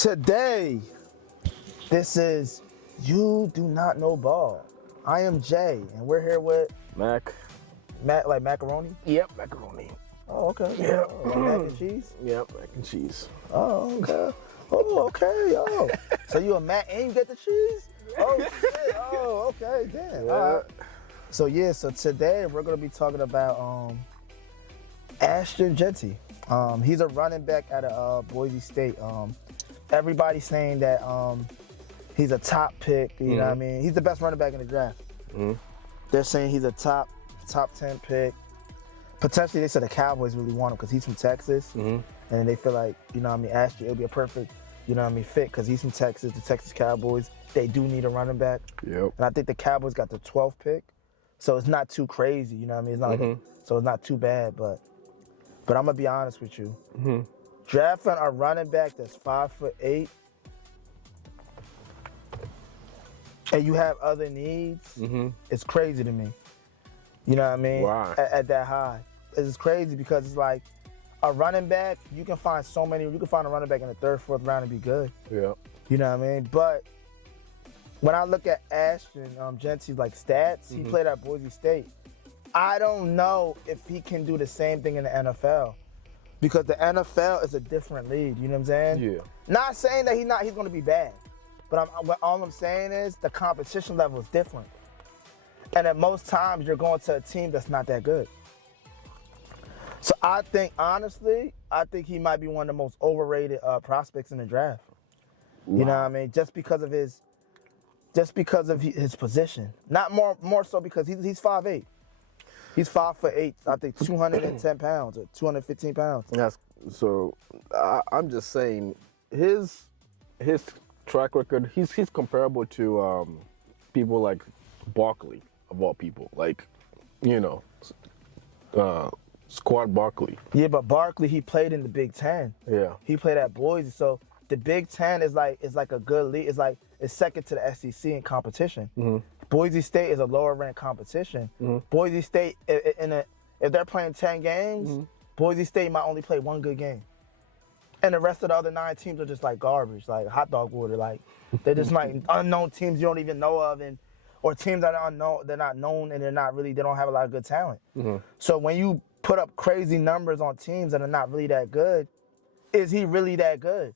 Today, this is You Do Not Know Ball. I am Jay, and we're here with Mac. like macaroni. Yep, macaroni. Oh, okay. Yeah. Like mac and cheese. Yep, mac and cheese. Oh, okay. Oh, okay. Oh, so you a mac and you get the cheese? Oh shit. Oh, okay. Damn. Yeah. All right. So today we're gonna be talking about Ashton Jeanty. He's a running back out of Boise State. Everybody's saying that he's a top pick. You know what I mean? He's the best running back in the draft. They're saying he's a top 10 pick. Potentially, they said the Cowboys really want him because he's from Texas, and they feel like, you know what I mean, Ashton, it'll be a perfect, you know what I mean, fit because he's from Texas. The Texas Cowboys, they do need a running back. Yep. And I think the Cowboys got the 12th pick, so it's not too crazy. You know what I mean? It's not so it's not too bad. But I'm gonna be honest with you. Drafting a running back that's 5'8", and you have other needs, it's crazy to me. You know what I mean? Why? At that high. It's crazy because it's like a running back, you can find so many, you can find a running back in the 3rd, 4th round and be good. Yeah. You know what I mean? But when I look at Ashton Jeanty's like stats, he played at Boise State. I don't know if he can do the same thing in the NFL. Because the NFL is a different league, you know what I'm saying? Yeah. Not saying that he's going to be bad, but all I'm saying is the competition level is different. And at most times, you're going to a team that's not that good. So I think, honestly, he might be one of the most overrated prospects in the draft. Wow. You know what I mean? Just because of his position. Not more so because he's 5'8". He's 5'8", I think 210 pounds or 215 pounds. That's so. I'm just saying, his track record. He's comparable to people like Barkley, of all people. Like, you know, Squad Barkley. Yeah, but Barkley, he played in the Big Ten. Yeah. He played at Boise, so the Big Ten is like a good league. It's second to the SEC in competition. Boise State is a lower ranked competition. Boise State, if they're playing 10 games, Boise State might only play one good game. And the rest of the other 9 teams are just like garbage, like hot dog water. Like they're just like unknown teams you don't even know of, or teams that are unknown, they're not known and they don't have a lot of good talent. So when you put up crazy numbers on teams that are not really that good, is he really that good?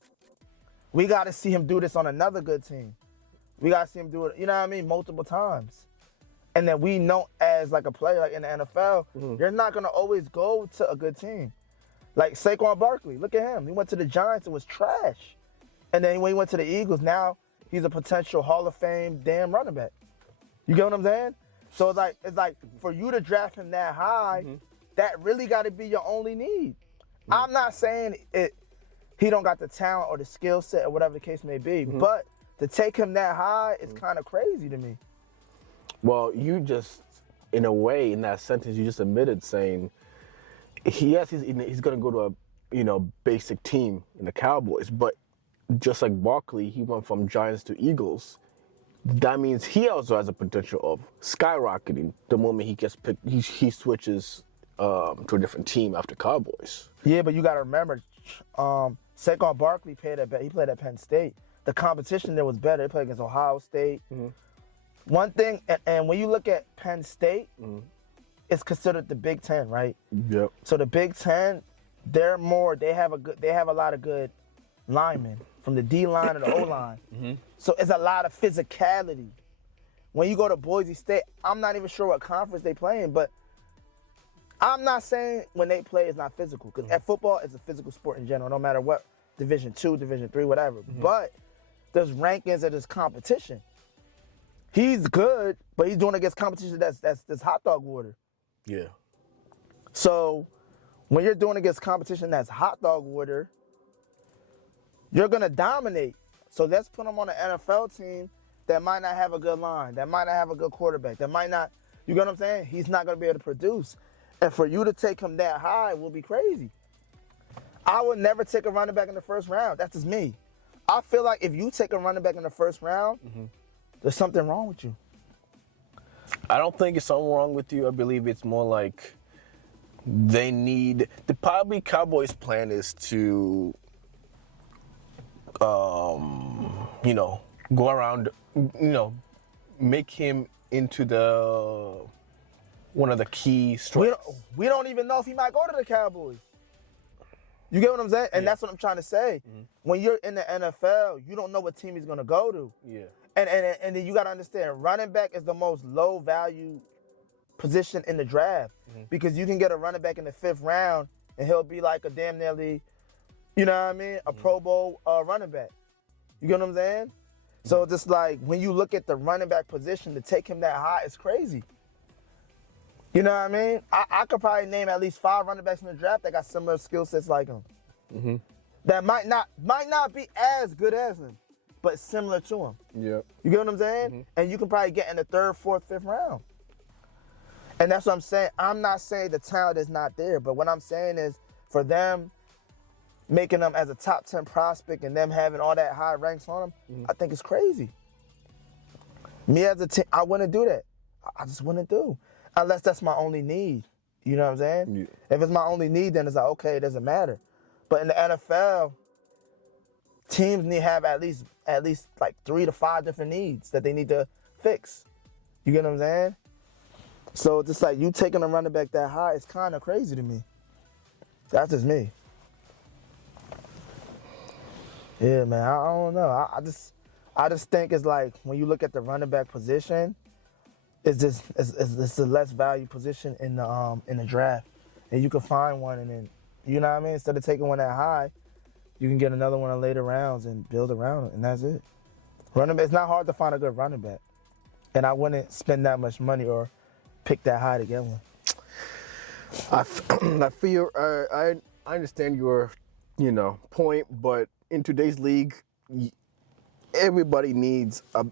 We got to see him do this on another good team. We got to see him do it, you know what I mean, multiple times. And then we know as like a player, like in the NFL, you're not going to always go to a good team. Like Saquon Barkley, look at him. He went to the Giants and was trash. And then when he went to the Eagles, now he's a potential Hall of Fame damn running back. You get what I'm saying? So it's like for you to draft him that high, that really got to be your only need. I'm not saying he don't got the talent or the skill set or whatever the case may be, but to take him that high is kind of crazy to me. Well, you just, in a way, in that sentence, you just admitted saying, he's going to go to a, basic team in the Cowboys, but just like Barkley, he went from Giants to Eagles. That means he also has a potential of skyrocketing the moment he gets picked. He switches to a different team after Cowboys. Yeah, but you got to remember, Saquon Barkley played at Penn State. The competition there was better. They played against Ohio State. One thing, and when you look at Penn State, it's considered the Big Ten, right? Yep. So the Big Ten, they have a lot of good linemen from the D line and the O line. So it's a lot of physicality. When you go to Boise State, I'm not even sure what conference they play in, but I'm not saying when they play it's not physical, because at football it's a physical sport in general, no matter what Division II, Division III, whatever. But there's rankings and there's competition. He's good, but he's doing against competition that's hot dog water. Yeah. So when you're doing against competition that's hot dog water, you're gonna dominate. So let's put him on an NFL team that might not have a good line, that might not have a good quarterback, that might not, you get what I'm saying? He's not gonna be able to produce. And for you to take him that high will be crazy. I would never take a running back in the 1st round. That's just me. I feel like if you take a running back in the 1st round, there's something wrong with you. I don't think it's something wrong with you. I believe it's more like probably Cowboys' plan is to go around, make him into one of the key strengths. We don't even know if he might go to the Cowboys. You get what I'm saying? And that's what I'm trying to say. Mm-hmm. When you're in the NFL, you don't know what team he's going to go to. Yeah. And then you got to understand, running back is the most low-value position in the draft because you can get a running back in the 5th round and he'll be like a damn nearly, you know what I mean, a Pro Bowl running back. You get what I'm saying? So just like when you look at the running back position, to take him that high is crazy. You know what I mean? I could probably name at least 5 running backs in the draft that got similar skill sets like him. Mm-hmm. That might not be as good as him, but similar to him. Yeah. You get what I'm saying? Mm-hmm. And you can probably get in the 3rd, 4th, 5th round. And that's what I'm saying. I'm not saying the talent is not there, but what I'm saying is for them making them as a top 10 prospect and them having all that high ranks on them, I think it's crazy. Me as a team, I wouldn't do that. I just wouldn't do. Unless that's my only need. You know what I'm saying? Yeah. If it's my only need, then it's like, okay, it doesn't matter. But in the NFL, teams need to have at least like 3 to 5 different needs that they need to fix. You get what I'm saying? So just like you taking a running back that high, it's kind of crazy to me. That's just me. Yeah, man, I don't know. I just think it's like when you look at the running back position, it's a less value position in the draft, and you can find one, and then you know what I mean. Instead of taking one that high, you can get another one in later rounds and build around it, and that's it. Running back, it's not hard to find a good running back, and I wouldn't spend that much money or pick that high to get one. I feel I understand your point, but in today's league, everybody needs a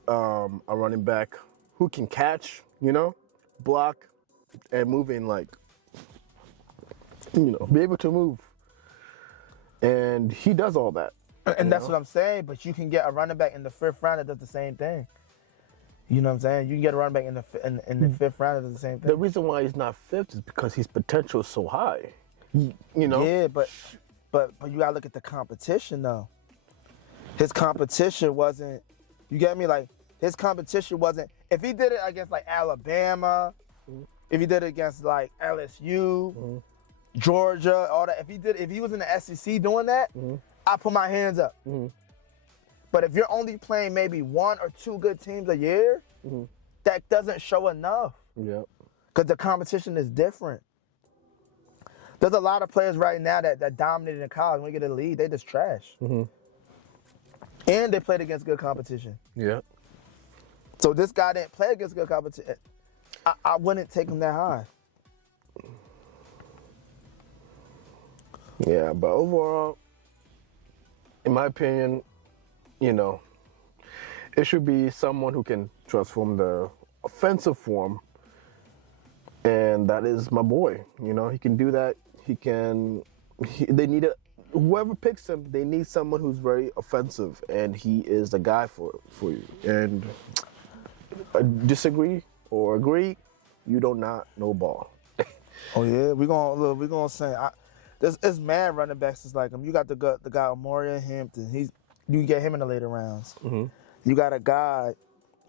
running back who can catch, block, and move in, be able to move. And he does all that. And that's what I'm saying, but you can get a running back in the 5th round that does the same thing. You know what I'm saying? You can get a running back in the 5th round that does the same thing. The reason why he's not 5th is because his potential is so high. Yeah, but you gotta look at the competition though. His competition wasn't, you get me? Like, his competition wasn't, if he did it against like Alabama, if he did it against like LSU, Georgia, all that, if he was in the SEC doing that, I put my hands up. But if you're only playing maybe 1 or 2 good teams a year, that doesn't show enough. Yeah. Because the competition is different. There's a lot of players right now that dominated in college. When they get a lead, they just trash. And they played against good competition. Yeah. So this guy didn't play against good competition. I wouldn't take him that high. Yeah, but overall, in my opinion, it should be someone who can transform the offensive form, and that is my boy. He can do that. They need whoever picks him, they need someone who's very offensive, and he is the guy for you. And disagree or agree, you do not know ball. Oh yeah, we're gonna say there's mad running backs that's like him. You got the guy Omarion Hampton. You can get him in the later rounds. You got a guy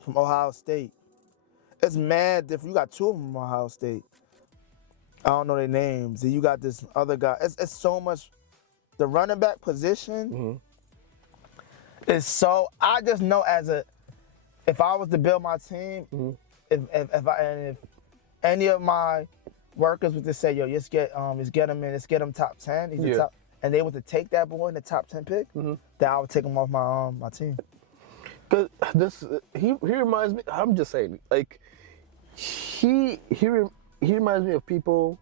from Ohio State. It's mad different. You got 2 of them from Ohio State. I don't know their names. And you got this other guy. It's so much. The running back position is so. I just know if I was to build my team, if any of my workers would just say, yo, let's get him in, let's get him top 10. He's the top, and they were to take that boy in the top 10 pick, then I would take him off my team. Cause he reminds me. I'm just saying, like he reminds me of people,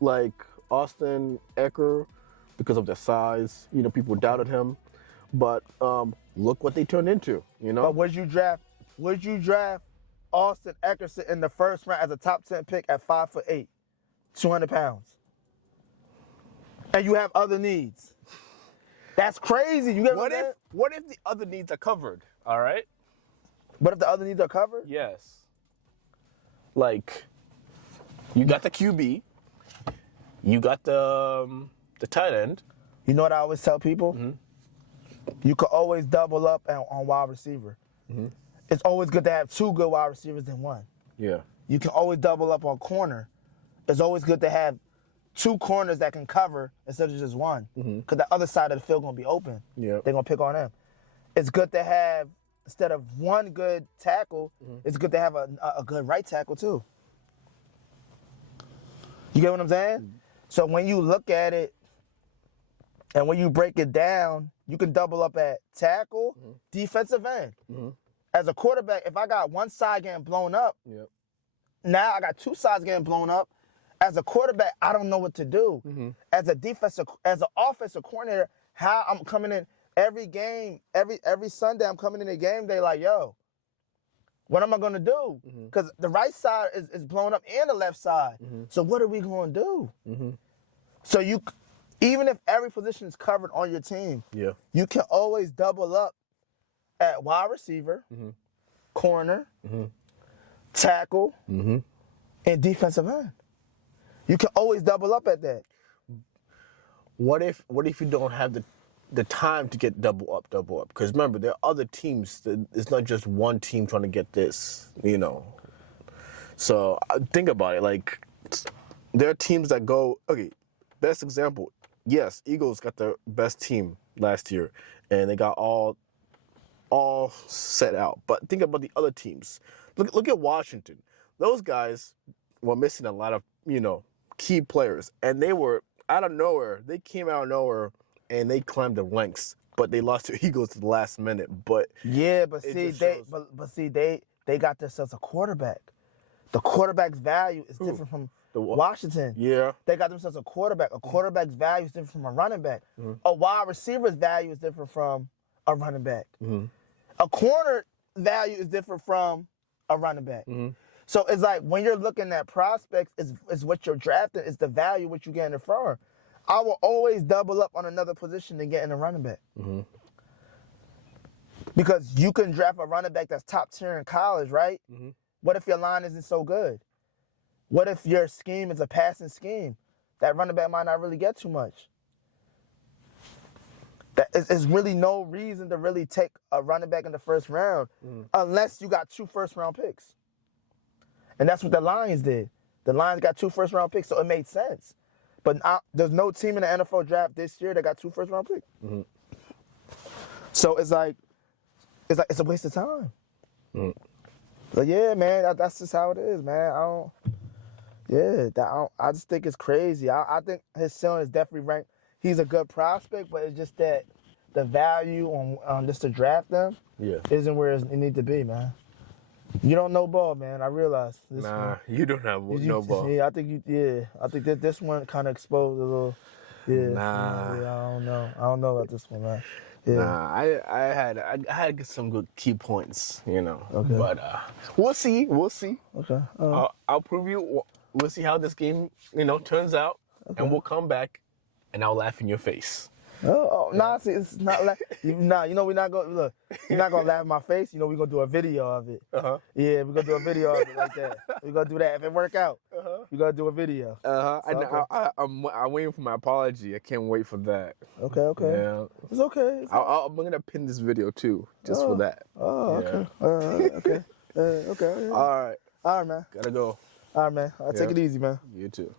like Austin Eckler, because of their size. People doubted him, but look what they turned into. But would you draft Austin Eckler in the 1st round as a top 10 pick at 5'8", 200 pounds, and you have other needs? That's crazy. You get what if the other needs are covered? All right. What if the other needs are covered? Yes. Like, you got the QB, you got the tight end. You know what I always tell people? You could always double up on wide receiver. It's always good to have 2 good wide receivers than 1. Yeah. You can always double up on corner. It's always good to have 2 corners that can cover instead of just 1. Because the other side of the field going to be open. Yeah. They're going to pick on them. It's good to have, instead of 1 good tackle, it's good to have a good right tackle too. You get what I'm saying? So when you look at it and when you break it down, you can double up at tackle, defensive end. As a quarterback, if I got 1 side getting blown up, now I got 2 sides getting blown up. As a quarterback, I don't know what to do. As an offensive coordinator, how I'm coming in every game, every Sunday, I'm coming in the game day like, yo, what am I gonna do? Because the right side is blown up and the left side. So what are we gonna do? So even if every position is covered on your team, you can always double up at wide receiver, corner, tackle, and defensive end. You can always double up at that. What if you don't have the time to get double up? Because remember, there are other teams. It's not just one team trying to get this, So think about it. Like, there are teams that go, okay, best example, yes, Eagles got the best team last year, and they got all set out. But think about the other teams. Look at Washington. Those guys were missing a lot of, key players, and they were out of nowhere. They came out of nowhere and they climbed the ranks, but they lost to Eagles to the last minute. But yeah, but see, they got themselves a quarterback. The quarterback's value is different from Washington. Yeah, they got themselves a quarterback. A quarterback's value is different from a running back. A wide receiver's value is different from a running back. A corner value is different from a running back. So it's like when you're looking at prospects, is what you're drafting, is the value what you get in the firm. I will always double up on another position than getting a running back. Because you can draft a running back that's top tier in college, right? What if your line isn't so good? What if your scheme is a passing scheme? That running back might not really get too much. There's really no reason to really take a running back in the first round unless you got 2 first-round picks. And that's what the Lions did. The Lions got 2 first-round picks, so it made sense. But there's no team in the NFL draft this year that got 2 first-round picks. So it's a waste of time. So yeah, man, that's just how it is, man. I just think it's crazy. I think his ceiling is definitely ranked. He's a good prospect, but it's just that the value on just to draft them isn't where it needs to be, man. You don't know ball, man. I realize. You don't have no ball. Yeah, I think that this one kind of exposed a little. Yeah. Nah. Yeah, I don't know about this one, man. Yeah. Nah, I had some good key points, Okay. But we'll see. Okay. I'll prove you. We'll see how this game, turns out, and we'll come back, and I'll laugh in your face. Nah, see, it's not like we're not gonna you're not gonna laugh in my face. We're gonna do a video of it. Yeah, we're gonna do a video of it like that. We're gonna do that. If it work out, we're gonna do a video. So, I'm waiting for my apology. I can't wait for that. Okay. Yeah. It's okay. I'm gonna pin this video too, just for that. Okay. Okay. Okay. All right. All right, man. Gotta go. All right, man. I'll take it easy, man. You too.